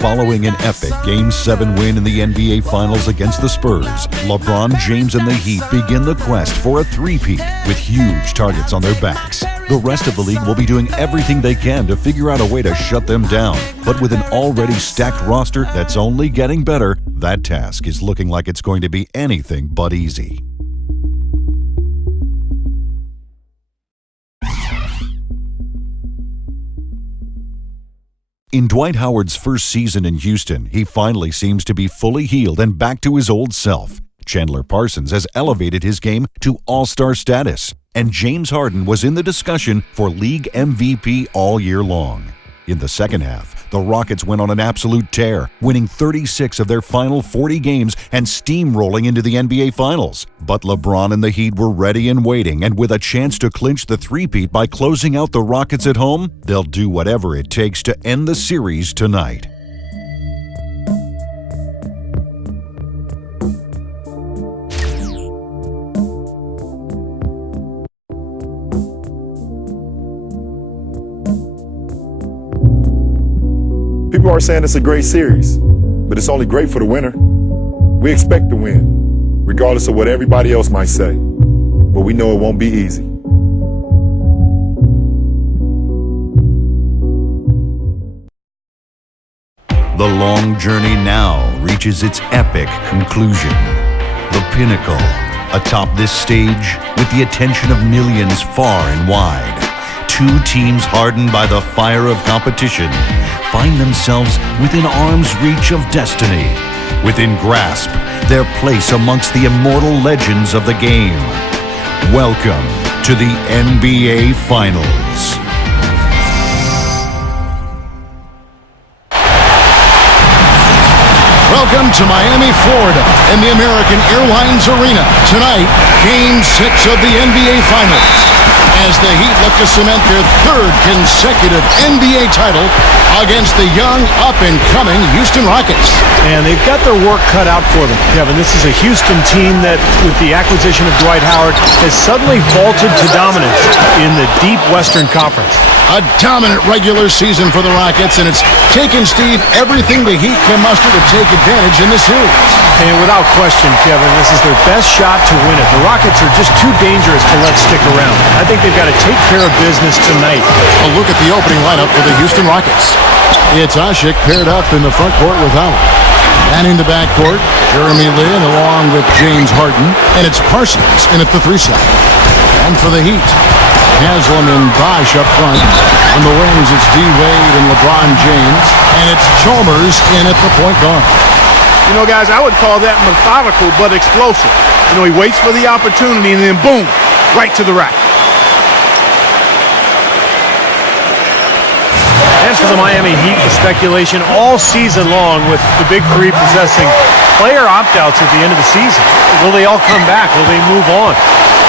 Following an epic Game 7 win in the NBA Finals against the Spurs, LeBron James and the Heat begin the quest for a three-peat with huge targets on their backs. The rest of the league will be doing everything they can to figure out a way to shut them down. But with an already stacked roster that's only getting better, that task is looking like it's going to be anything but easy. In Dwight Howard's first season in Houston, he finally seems to be fully healed and back to his old self. Chandler Parsons has elevated his game to all-star status, and James Harden was in the discussion for league MVP all year long. In the second half, the Rockets went on an absolute tear, winning 36 of their final 40 games and steamrolling into the NBA Finals. But LeBron and the Heat were ready and waiting, and with a chance to clinch the three-peat by closing out the Rockets at home, they'll do whatever it takes to end the series tonight. People are saying it's a great series, but it's only great for the winner. We expect to win, regardless of what everybody else might say, but we know it won't be easy. The long journey now reaches its epic conclusion. The pinnacle, atop this stage, with the attention of millions far and wide. Two teams hardened by the fire of competition find themselves within arm's reach of destiny, within grasp their place amongst the immortal legends of the game. Welcome to the NBA Finals. Welcome to Miami, Florida, in the American Airlines Arena. Tonight, Game 6 of the NBA Finals, as the Heat look to cement their third consecutive NBA title against the young, up-and-coming Houston Rockets. And they've got their work cut out for them, Kevin. This is a Houston team that, with the acquisition of Dwight Howard, has suddenly vaulted to dominance in the deep Western Conference. A dominant regular season for the Rockets, and it's taken, Steve, everything the Heat can muster to take advantage in the series. And without question, Kevin, this is their best shot to win it. The Rockets are just too dangerous to let stick around. I think they've got to take care of business tonight. A look at the opening lineup for the Houston Rockets. It's Ashik paired up in the front court with Howard. And in the backcourt, Jeremy Lin along with James Harden. And it's Parsons in at the 3 side. And for the Heat, Haslam and Bosh up front. On the wings, it's D-Wade and LeBron James. And it's Chalmers in at the point guard. You know, guys, I would call that methodical but explosive. You know, he waits for the opportunity and then boom, right to the rack. And for the Miami Heat, the speculation all season long with the big three possessing player opt-outs at the end of the season. Will they all come back? Will they move on?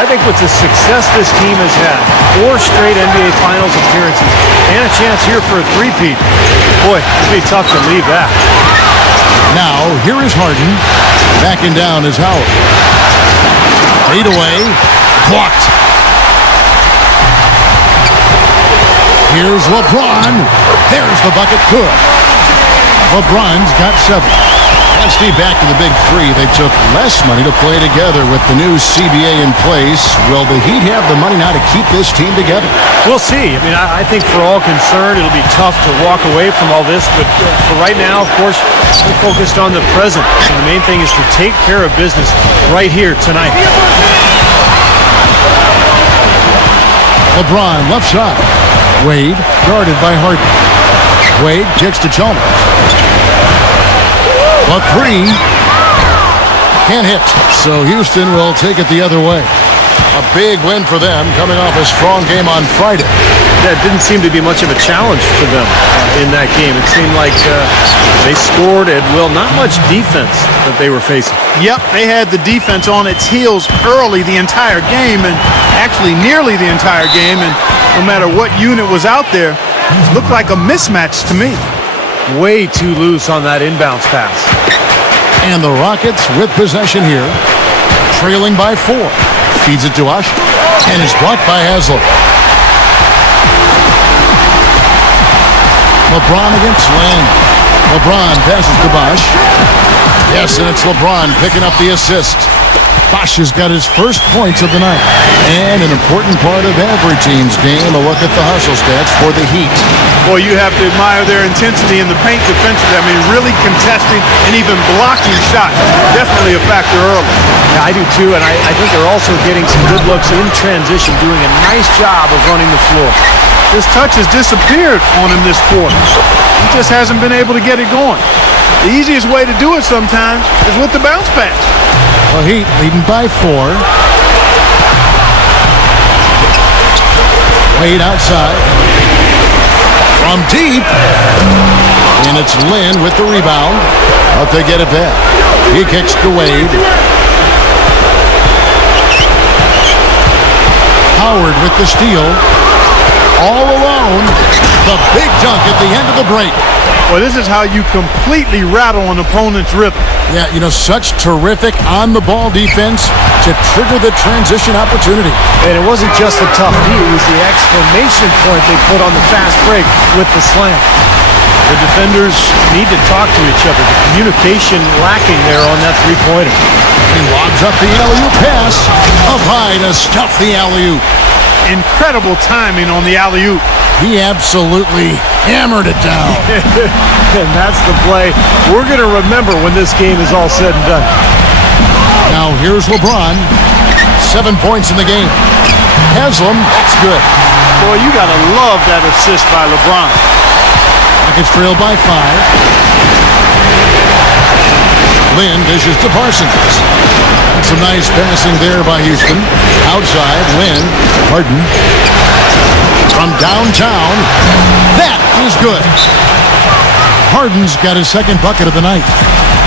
I think with the success this team has had, 4 straight NBA Finals appearances, and a chance here for a three-peat, boy, it'd be tough to leave that. Now, here is Harden. Backing down is Howard. Fade away. Blocked. Here's LeBron. There's the bucket. Good. LeBron's got 7. And Steve, back to the big three. They took less money to play together with the new CBA in place. Will the Heat have the money now to keep this team together? We'll see. I mean, I think for all concerned, it'll be tough to walk away from all this. But for right now, of course, we're focused on the present. And the main thing is to take care of business right here tonight. LeBron, left side. Wade, guarded by Harden. Wade kicks to Chalmers. A 3 can't hit, so Houston will take it the other way. A big win for them, coming off a strong game on Friday. That didn't seem to be much of a challenge for them in that game. It seemed like they scored at will, not much defense that they were facing. Yep, they had the defense on its heels early the entire game, and actually nearly the entire game, and no matter what unit was out there, it looked like a mismatch to me. Way too loose on that inbounds pass. And the Rockets with possession here, trailing by 4. Feeds it to Ush, and it's blocked by Haslam. LeBron against Lin. LeBron passes to Bosh. Yes, and it's LeBron picking up the assist. Bosh has got his first points of the night. And an important part of every team's game, a look at the hustle stats for the Heat. Boy, you have to admire their intensity in the paint defensively. I mean, really contesting and even blocking shots. Definitely a factor early. Yeah, I do too, and I think they're also getting some good looks in transition, doing a nice job of running the floor. His touch has disappeared on him this quarter. He just hasn't been able to get it going. The easiest way to do it sometimes is with the bounce pass. Well, Heat leading by 4. Wade outside. From deep. And it's Lynn with the rebound. But they get it back. He kicks to Wade. Howard with the steal. All alone. The big dunk at the end of the break. Well, this is how you completely rattle an opponent's rhythm. Yeah, you know, such terrific on-the-ball defense to trigger the transition opportunity. And it wasn't just a tough D, it was the exclamation point they put on the fast break with the slam. The defenders need to talk to each other. The communication lacking there on that three-pointer. He lobs up the alley-oop pass. Up high to stuff the alley-oop. Incredible timing on the alley-oop. He absolutely hammered it down. And that's the play we're going to remember when this game is all said and done. Now here's LeBron. 7 points in the game. Haslam, that's good. Boy, you got to love that assist by LeBron. Rockets trail by 5. Lynn dishes to Parsons. And some nice passing there by Houston. Outside, Lynn. Harden. From downtown. That is good. Harden's got his second bucket of the night.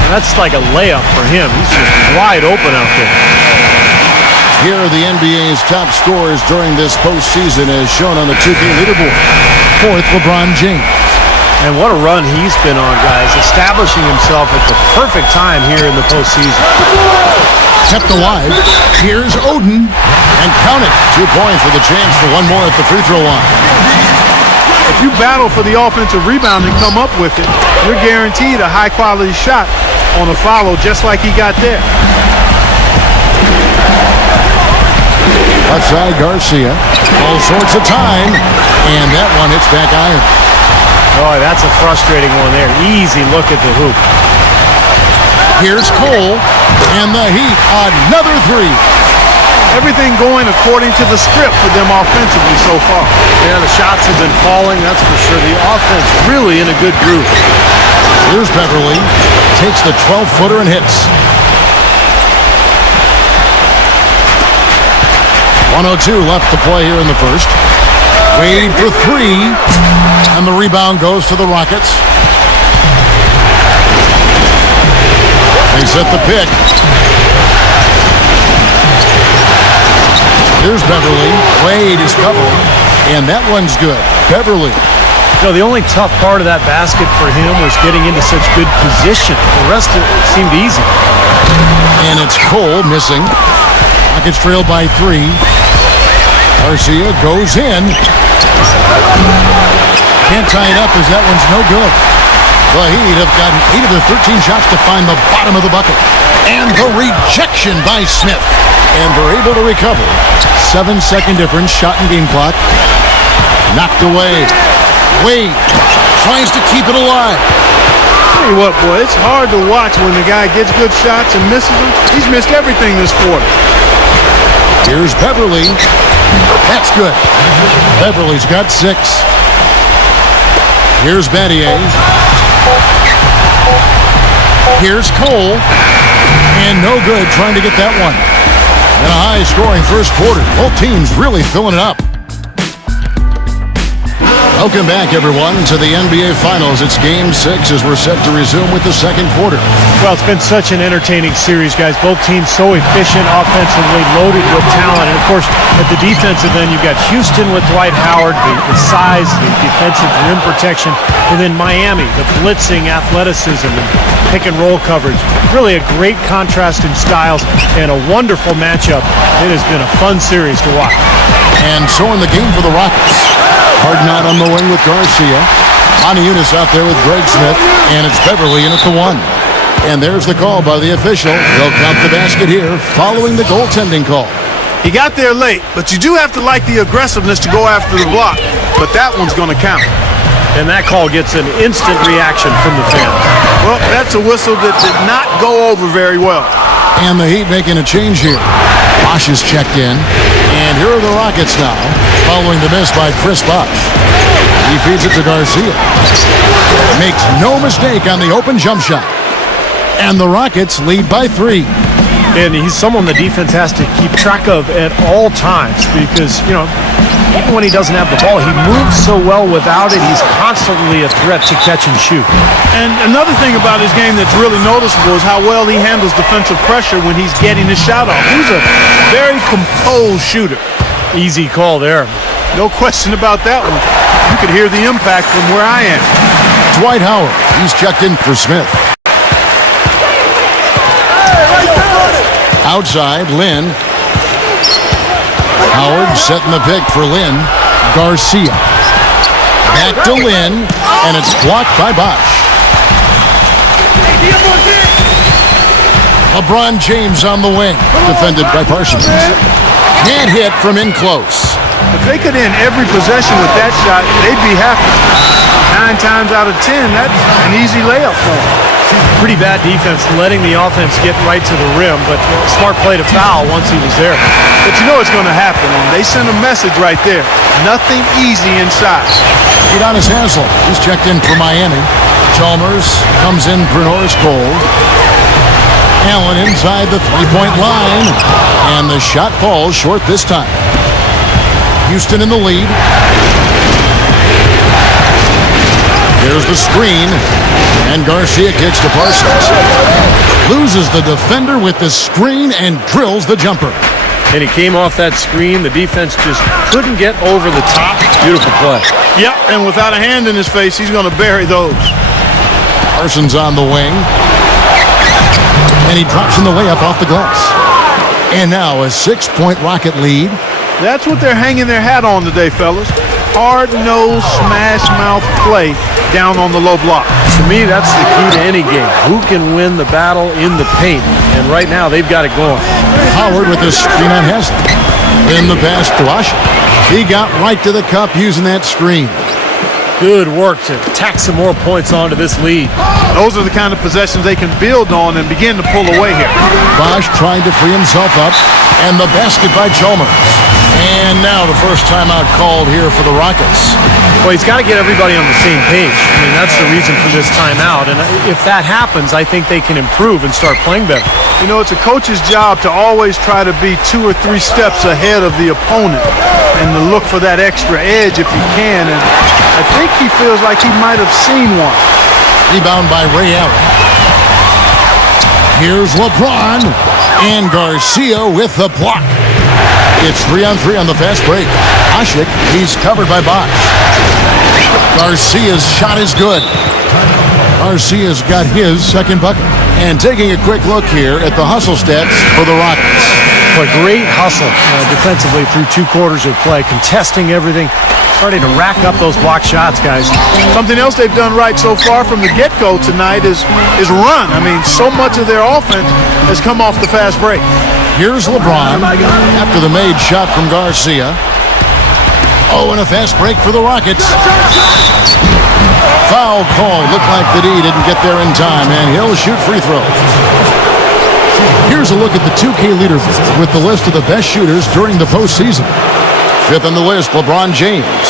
That's like a layup for him. He's just wide open out there. Here are the NBA's top scorers during this postseason as shown on the 2K leaderboard. 4th, LeBron James. And what a run he's been on, guys. Establishing himself at the perfect time here in the postseason. Kept alive. Here's Oden. And count it. 2 points with a chance for one more at the free throw line. If you battle for the offensive rebound and come up with it, you're guaranteed a high-quality shot on a follow just like he got there. Left side, Garcia. All sorts of time. And that one hits back iron. Oh, that's a frustrating one there. Easy look at the hoop. Here's Cole. And the Heat, another 3. Everything going according to the script for them offensively so far. Yeah, the shots have been falling, that's for sure. The offense really in a good groove. Here's Beverly. Takes the 12-footer and hits. 1:02 left to play here in the first. Wade for 3. And the rebound goes to the Rockets. They set the pick. Here's Beverly. Wade is covering. And that one's good. Beverly. You know, the only tough part of that basket for him was getting into such good position. The rest of it seemed easy. And it's Cole missing. Rockets trail by 3. Garcia goes in. Can't tie it up as that one's no good. The Heat have gotten 8 of the 13 shots to find the bottom of the bucket. And the rejection by Smith. And they're able to recover. 7-second difference, shot and game clock. Knocked away. Wade tries to keep it alive. Tell you what, boy, it's hard to watch when the guy gets good shots and misses them. He's missed everything this quarter. Here's Beverly. That's good. Beverly's got 6. Here's Battier. Here's Cole. And no good trying to get that one. And a high-scoring first quarter. Both teams really filling it up. Welcome back, everyone, to the NBA Finals. It's Game 6 as we're set to resume with the second quarter. Well, it's been such an entertaining series, guys. Both teams so efficient, offensively loaded with talent. And, of course, at the defensive end, you've got Houston with Dwight Howard, the size, the defensive rim protection. And then Miami, the blitzing athleticism and pick-and-roll coverage. Really a great contrast in styles and a wonderful matchup. It has been a fun series to watch. And so in the game for the Rockets. Harden out on the wing with Garcia. Unis out there with Greg Smith, and it's Beverly in at the 1. And there's the call by the official. He'll count the basket here following the goaltending call. He got there late, but you do have to like the aggressiveness to go after the block. But that one's going to count. And that call gets an instant reaction from the fans. Well, that's a whistle that did not go over very well. And the Heat making a change here. Bosch is checked in. And here are the Rockets now, following the miss by Chris Bosch. He feeds it to Garcia. Makes no mistake on the open jump shot. And the Rockets lead by 3. And he's someone the defense has to keep track of at all times because, even when he doesn't have the ball, he moves so well without it. He's constantly a threat to catch and shoot. And another thing about his game that's really noticeable is how well he handles defensive pressure when he's getting his shot off. He's a very composed shooter. Easy call there. No question about that one. You could hear the impact from where I am. Dwight Howard, he's checked in for Smith. Outside, Lynn. Howard setting the pick for Lynn. Garcia. Back to Lynn, and it's blocked by Bosch. LeBron James on the wing, defended by Parsons. Can't hit from in close. If they could end every possession with that shot, they'd be happy. 9 times out of 10, that's an easy layup for them. Pretty bad defense letting the offense get right to the rim, but smart play to foul once he was there. But you know it's going to happen. They send a message right there. Nothing easy inside. Udonis Haslem, he's checked in for Miami. Chalmers comes in for Norris Cole. Allen inside the three-point line, and the shot falls short this time. Houston in the lead. Here's the screen, and Garcia kicks to Parsons. Loses the defender with the screen and drills the jumper. And he came off that screen. The defense just couldn't get over the top. Beautiful play. Yep, and without a hand in his face, he's going to bury those. Parsons on the wing. And he drops in the layup off the glass. And now a 6-point Rocket lead. That's what they're hanging their hat on today, fellas. Hard-nosed, smash-mouth play down on the low block. To me, that's the key to any game. Who can win the battle in the paint? And right now, they've got it going. Howard with a screen on Haslem. In the pass to Washington. He got right to the cup using that screen. Good work to tack some more points onto this lead. Those are the kind of possessions they can build on and begin to pull away here. Bosch trying to free himself up. And the basket by Chalmers. And now the first timeout called here for the Rockets. Well, he's got to get everybody on the same page. I mean, that's the reason for this timeout. And if that happens, I think they can improve and start playing better. You know, it's a coach's job to always try to be 2 or 3 steps ahead of the opponent and to look for that extra edge if he can. And I think he feels like he might have seen one. Rebound by Ray Allen. Here's LeBron. And Garcia with the block. It's 3-on-3 on the fast break. Ashik, he's covered by Bosch. Garcia's shot is good. Garcia's got his second bucket. And taking a quick look here at the hustle stats for the Rockets. But great hustle defensively through 2 quarters of play, contesting everything, starting to rack up those block shots, guys. Something else they've done right so far from the get-go tonight is run. I mean, so much of their offense has come off the fast break. Here's LeBron after the made shot from Garcia. Oh, and a fast break for the Rockets. Foul call. Looked like the D didn't get there in time, and he'll shoot free throws. Here's a look at the 2K leaderboard with the list of the best shooters during the postseason. 5th on the list, LeBron James.